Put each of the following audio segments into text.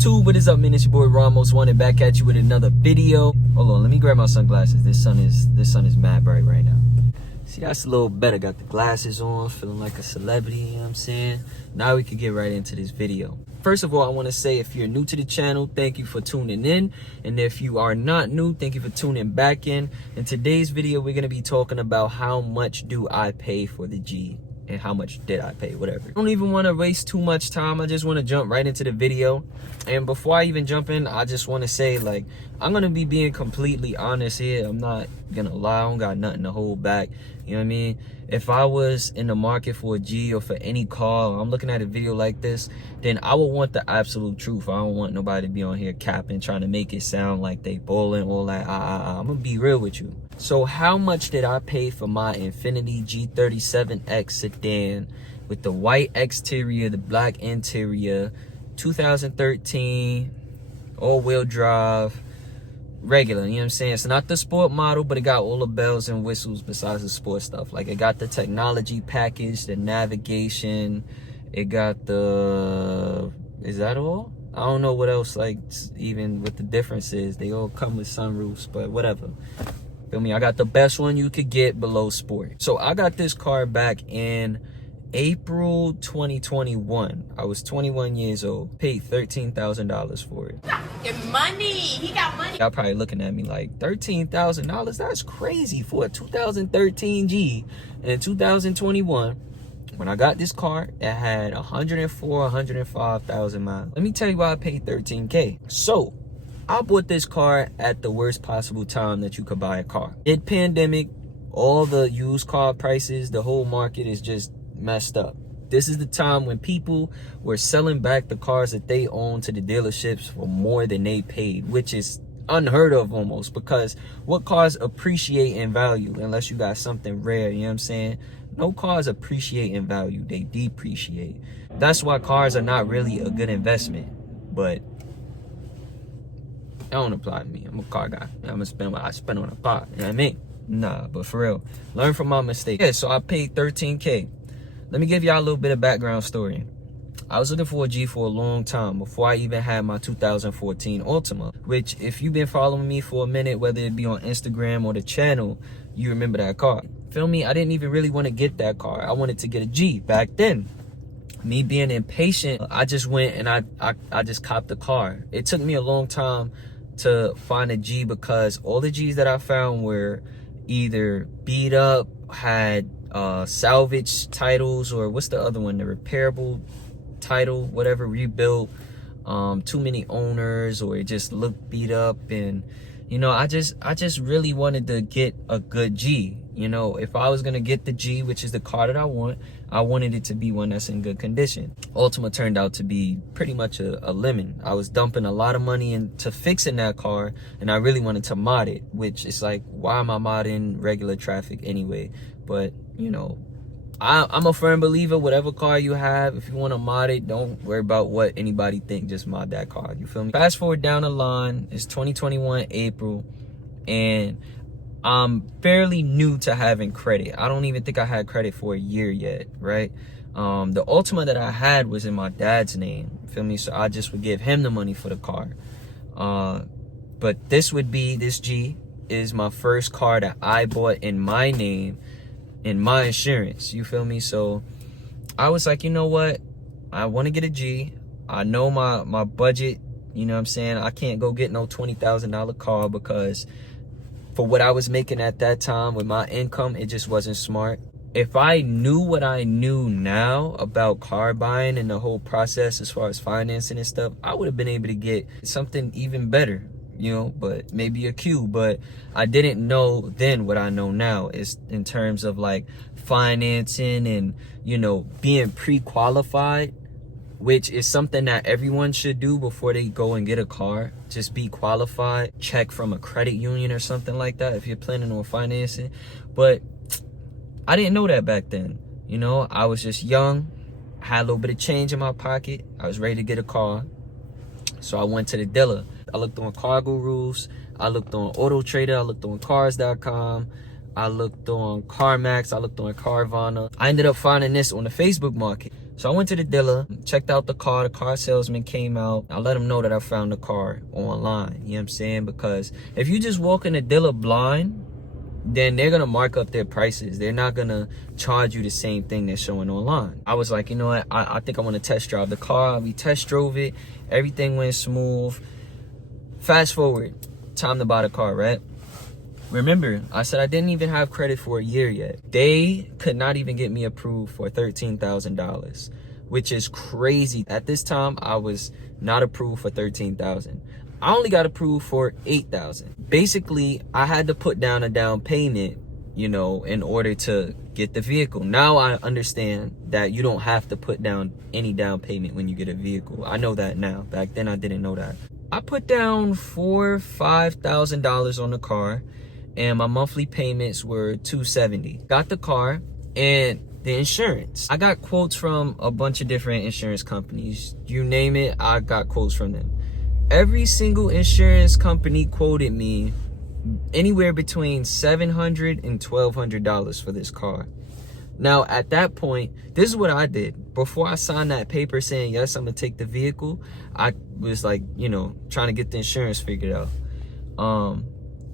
YouTube, what is up, man? It's your boy Ramos One, and back at you with another video. Hold on, let me grab my sunglasses. This sun is mad bright right now. See, that's a little better. Got the glasses on, feeling like a celebrity, you know what I'm saying? Now we can get right into this video. First of all, I want to say, if you're new to the channel, thank you for tuning in. And if you are not new, thank you for tuning back in. In today's video, we're going to be talking about how much do I pay for the G. And how much did I pay, whatever. I don't even want to waste too much time. I just want to jump right into the video. And before I even jump in, I just want to say, like, I'm going to be being completely honest here. I'm not going to lie. I don't got nothing to hold back. You know what I mean? If I was in the market for a G or for any car, or I'm looking at a video like this, then I would want the absolute truth. I don't want nobody to be on here capping, trying to make it sound like they balling, all that. I'm going to be real with you. So how much did I pay for my Infiniti G37X sedan with the white exterior, the black interior, 2013, all-wheel drive, regular, you know what I'm saying? It's not the sport model, but it got all the bells and whistles besides the sport stuff. Like, it got the technology package, the navigation, it got the... Is that all? I don't know what else, like, even what the difference is. They all come with sunroofs, but whatever. Feel me? I got the best one you could get below sport. So I got this car back in April 2021. I was 21 years old. Paid $13,000 for it. Get money. He got money. Y'all probably looking at me like, $13,000? That's crazy for a 2013 G. In 2021, when I got this car, it had 105,000 miles. Let me tell you why I paid $13K. So I bought this car at the worst possible time that you could buy a car. Mid pandemic, all the used car prices, the whole market is just messed up. This is the time when people were selling back the cars that they own to the dealerships for more than they paid, which is unheard of almost, because what cars appreciate in value unless you got something rare, you know what I'm saying? No cars appreciate in value, they depreciate. That's why cars are not really a good investment, but that don't apply to me. I'm a car guy. I'm gonna spend what I spend on a car. You know what I mean? Nah, but for real, learn from my mistake. Yeah, so I paid $13K. Let me give y'all a little bit of background story. I was looking for a G for a long time before I even had my 2014 Altima, which, if you've been following me for a minute, whether it be on Instagram or the channel, you remember that car. Feel me? I didn't even really want to get that car. I wanted to get a G back then. Me being impatient, I just went and I just copped the car. It took me a long time to find a G because all the Gs that I found were either beat up, had salvage titles, or what's the other one, the repairable title, whatever, rebuilt, too many owners, or it just looked beat up. And you know, I just really wanted to get a good G. You know, if I was gonna get the G, which is the car that I wanted it to be one that's in good condition. Altima turned out to be pretty much a lemon. I was dumping a lot of money into fixing that car, and I really wanted to mod it, which is like, why am I modding regular traffic anyway? But you know, I'm a firm believer, whatever car you have, if you want to mod it, don't worry about what anybody think, just mod that car. You feel me? Fast forward down the line, it's 2021 April, and I'm fairly new to having credit. I don't even think I had credit for a year yet, right? The Altima that I had was in my dad's name, feel me? So I just would give him the money for the car. But this G is my first car that I bought in my name, in my insurance, you feel me? So I was like, you know what? I want to get a G. I know my budget, you know what I'm saying? I can't go get no $20,000 car because for what I was making at that time with my income, it just wasn't smart. If I knew what I knew now about car buying and the whole process as far as financing and stuff, I would have been able to get something even better, you know, but maybe a Q. But I didn't know then what I know now, is in terms of like financing and, you know, being pre-qualified, which is something that everyone should do before they go and get a car. Just be qualified, check from a credit union or something like that if you're planning on financing. But I didn't know that back then. You know, I was just young, had a little bit of change in my pocket. I was ready to get a car. So I went to the dealer. I looked on Car Gurus, I looked on Auto Trader, I looked on Cars.com, I looked on CarMax, I looked on Carvana. I ended up finding this on the Facebook market. So I went to the dealer, checked out the car salesman came out. I let him know that I found the car online, you know what I'm saying? Because if you just walk in the dealer blind, then they're gonna mark up their prices. They're not gonna charge you the same thing they're showing online. I was like, you know what, I think I want to test drive the car. We test drove it, everything went smooth. Fast forward, time to buy the car, right? Remember, I said I didn't even have credit for a year yet. They could not even get me approved for $13,000, which is crazy. At this time, I was not approved for $13,000. I only got approved for $8,000. Basically, I had to put down a down payment, you know, in order to get the vehicle. Now I understand that you don't have to put down any down payment when you get a vehicle. I know that now. Back then, I didn't know that. I put down $5,000 on the car, and my monthly payments were $270. Got the car and the insurance. I got quotes from a bunch of different insurance companies. You name it, I got quotes from them. Every single insurance company quoted me anywhere between $700 and $1,200 for this car. Now, at that point, this is what I did. Before I signed that paper saying, yes, I'm gonna take the vehicle, I was like, you know, trying to get the insurance figured out.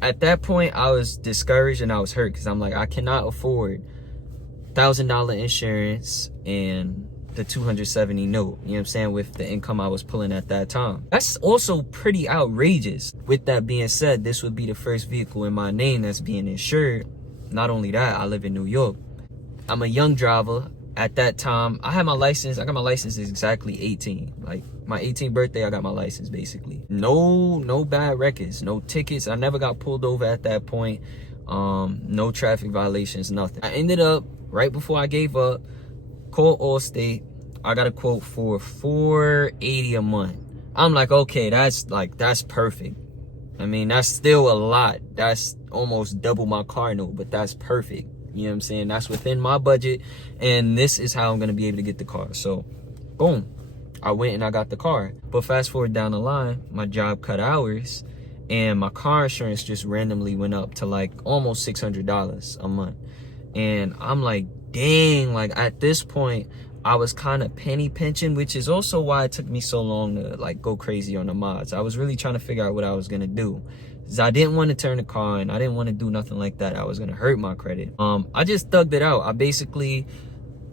At that point, I was discouraged and I was hurt because I'm like, I cannot afford $1,000 insurance and the 270 note, you know what I'm saying, with the income I was pulling at that time. That's also pretty outrageous. With that being said, this would be the first vehicle in my name that's being insured. Not only that, I live in New York. I'm a young driver. At that time, I had my license. I got my license exactly 18. Like my 18th birthday, I got my license basically. No bad records, no tickets. I never got pulled over at that point. No traffic violations, nothing. I ended up, right before I gave up, called Allstate. I got a quote for $480 a month. I'm like, okay, that's perfect. I mean, that's still a lot. That's almost double my car note, but that's perfect. You know what I'm saying? That's within my budget, and this is how I'm gonna be able to get the car. So, boom, I went and I got the car. But fast forward down the line, my job cut hours, and my car insurance just randomly went up to like almost $600 a month. And I'm like, dang, like at this point, I was kind of penny pinching, which is also why it took me so long to like go crazy on the mods. I was really trying to figure out what I was gonna do. Cause I didn't want to turn the car in. I didn't want to do nothing like that. I was gonna hurt my credit. I just thugged it out. I basically,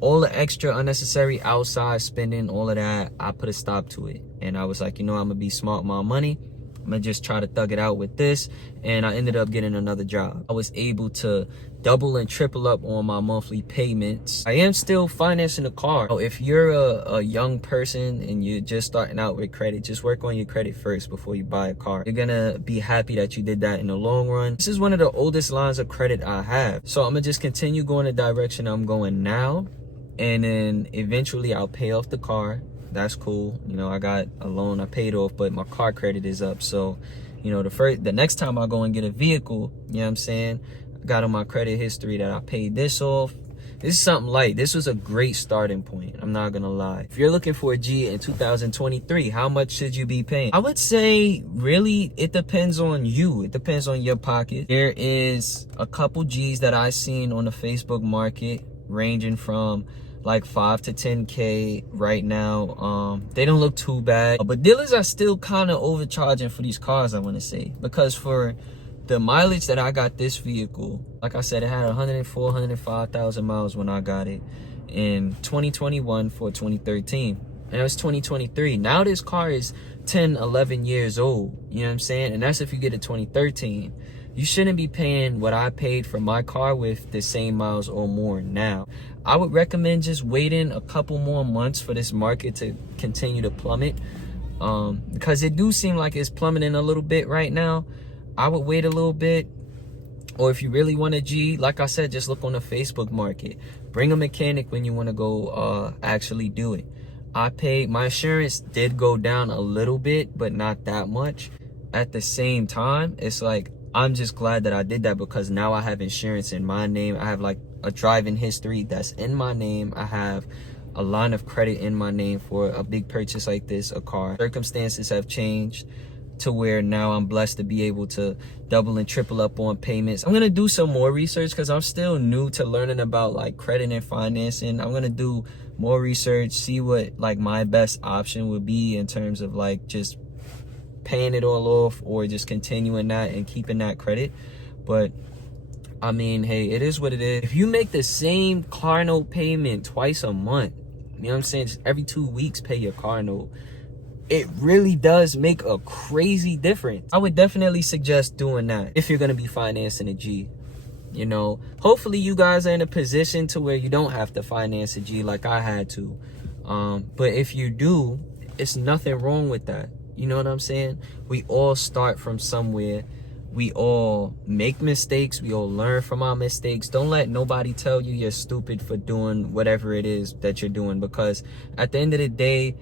all the extra unnecessary outside spending, all of that, I put a stop to it. And I was like, you know, I'm gonna be smart with my money. I'm gonna just try to thug it out with this. And I ended up getting another job. I was able to double and triple up on my monthly payments. I am still financing the car. So if you're a young person and you're just starting out with credit, just work on your credit first before you buy a car. You're gonna be happy that you did that in the long run. This is one of the oldest lines of credit I have. So I'm gonna just continue going the direction I'm going now. And then eventually I'll pay off the car. That's cool. You know, I got a loan I paid off, but my car credit is up. So, you know, the next time I go and get a vehicle, you know what I'm saying, I got on my credit history that I paid this off. This is something light. This was a great starting point. I'm not gonna lie. If you're looking for a G in 2023, how much should you be paying? I would say, really, it depends on you. It depends on your pocket. There is a couple G's that I've seen on the Facebook market ranging from like 5 to 10K right now. They don't look too bad, but dealers are still kind of overcharging for these cars, I want to say, because for the mileage that I got this vehicle, like I said, it had 105,000 miles when I got it in 2021 for 2013, and it was 2023. Now this car is 10-11 years old, you know what I'm saying? And that's if you get a 2013. You shouldn't be paying what I paid for my car with the same miles or more now. I would recommend just waiting a couple more months for this market to continue to plummet, because it do seem like it's plummeting a little bit right now. I would wait a little bit. Or if you really want a G, like I said, just look on the Facebook market. Bring a mechanic when you want to go actually do it. My insurance did go down a little bit, but not that much. At the same time, it's like, I'm just glad that I did that, because now I have insurance in my name. I have like a driving history that's in my name. I have a line of credit in my name for a big purchase like this, a car. Circumstances have changed. to where now I'm blessed to be able to double and triple up on payments. I'm gonna do some more research because I'm still new to learning about like credit and financing. I'm gonna do more research, see what like my best option would be in terms of like just paying it all off or just continuing that and keeping that credit. But I mean, hey, it is what it is. If you make the same car note payment twice a month, you know what I'm saying, just every 2 weeks pay your car note, it really does make a crazy difference. I would definitely suggest doing that if you're going to be financing a G. You know, hopefully you guys are in a position to where you don't have to finance a G like I had to. But if you do, it's nothing wrong with that. You know what I'm saying? We all start from somewhere. We all make mistakes. We all learn from our mistakes. Don't let nobody tell you you're stupid for doing whatever it is that you're doing, because at the end of the day,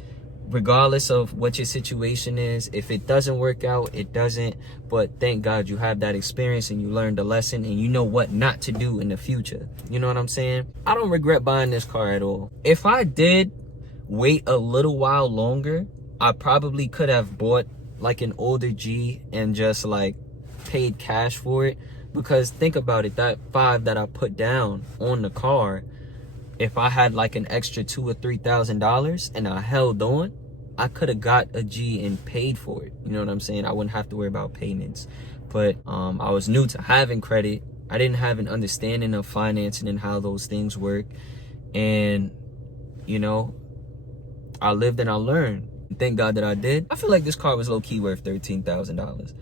regardless of what your situation is, if it doesn't work out, it doesn't. But thank God you have that experience and you learned a lesson and you know what not to do in the future. You know what I'm saying? I don't regret buying this car at all. If I did wait a little while longer, I probably could have bought like an older G and just like paid cash for it. Because think about it, that $5,000 that I put down on the car, if I had like an extra $2,000 or $3,000 and I held on, I could have got a G and paid for it. You know what I'm saying? I wouldn't have to worry about payments. But I was new to having credit. I didn't have an understanding of financing and how those things work. And, you know, I lived and I learned. Thank God that I did. I feel like this car was low-key worth $13,000.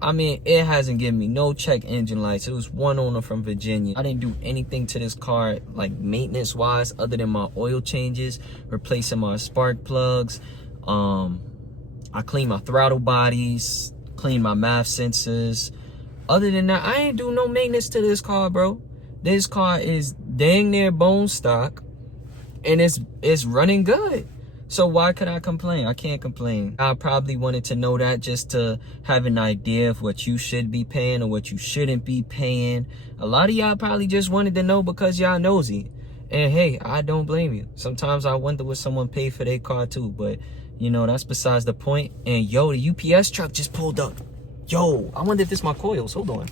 I mean, it hasn't given me no check engine lights. It was one owner from Virginia. I didn't do anything to this car, like maintenance-wise, other than my oil changes, replacing my spark plugs. I cleaned my throttle bodies, cleaned my MAF sensors. Other than that, I ain't do no maintenance to this car, bro. This car is dang near bone stock, and it's running good. So why could I complain? I can't complain. I probably wanted to know that just to have an idea of what you should be paying or what you shouldn't be paying. A lot of y'all probably just wanted to know because y'all nosy. And hey, I don't blame you. Sometimes I wonder what someone paid for their car too, but you know, that's besides the point. And yo, the UPS truck just pulled up. Yo, I wonder if this is my coils. Hold on.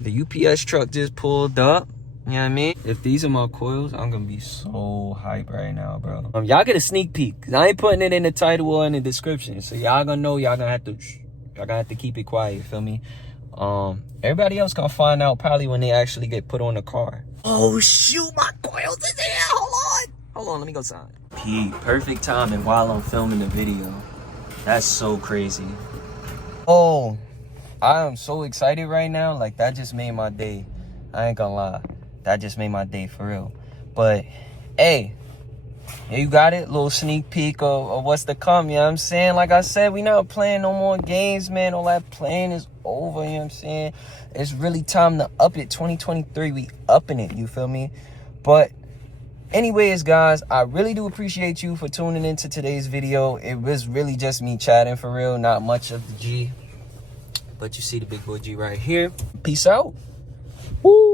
The UPS truck just pulled up. You know what I mean? If these are my coils, I'm gonna be so hype right now, bro. Y'all get a sneak peek, cause I ain't putting it in the title or in the description. So y'all gonna know, y'all gonna have to keep it quiet, you feel me? Everybody else gonna find out probably when they actually get put on the car. Oh shoot, my coils is here. Hold on, let me go sign. Perfect timing while I'm filming the video. That's so crazy. Oh, I am so excited right now. Like, that just made my day. I ain't gonna lie. That just made my day for real. But hey, you got it. Little sneak peek of what's to come. You know what I'm saying? Like I said, we not playing no more games, man. All that playing is over. You know what I'm saying? It's really time to up it. 2023, we upping it. You feel me? But anyways, guys, I really do appreciate you for tuning into today's video. It was really just me chatting for real. Not much of the G, but you see the big boy G right here. Peace out. Woo.